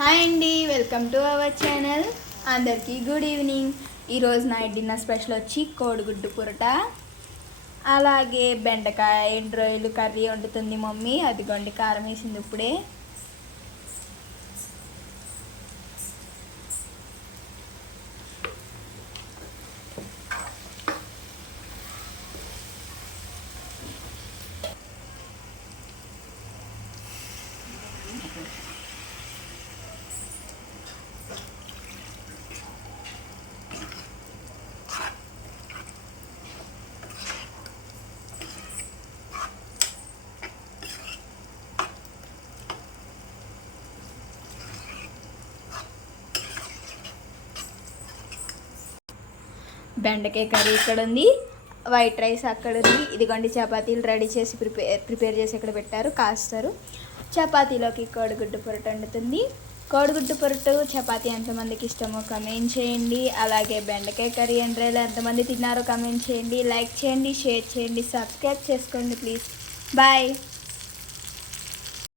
Hi అండి, welcome to our channel. అందరికీ good evening. ఈరోజు నైట్ డిన్నర్ స్పెషల్ వచ్చి కోడిగుడ్డు పురట, అలాగే బెండకాయ ఎండు రొయ్యలు కర్రీ వండుతుంది మమ్మీ. అదిగోండి కారం వేసింది ఇప్పుడే. బెండకాయ కర్రీ ఇక్కడ ఉంది, వైట్ రైస్ అక్కడ ఉంది. ఇదిగోండి చపాతీలు రెడీ చేసి ప్రిపేర్ చేసి ఇక్కడ పెట్టారు, కాస్తారు. చపాతీలోకి కోడిగుడ్డు పొరట వండుతుంది. కోడిగుడ్డు పొరటు చపాతీ ఎంతమందికి ఇష్టమో కమెంట్ చేయండి. అలాగే బెండకాయ కర్రీ ఎండ్రైలు ఎంతమంది తిన్నారో కమెంట్ చేయండి. లైక్ చేయండి, షేర్ చేయండి, సబ్స్క్రైబ్ చేసుకోండి ప్లీజ్. బాయ్.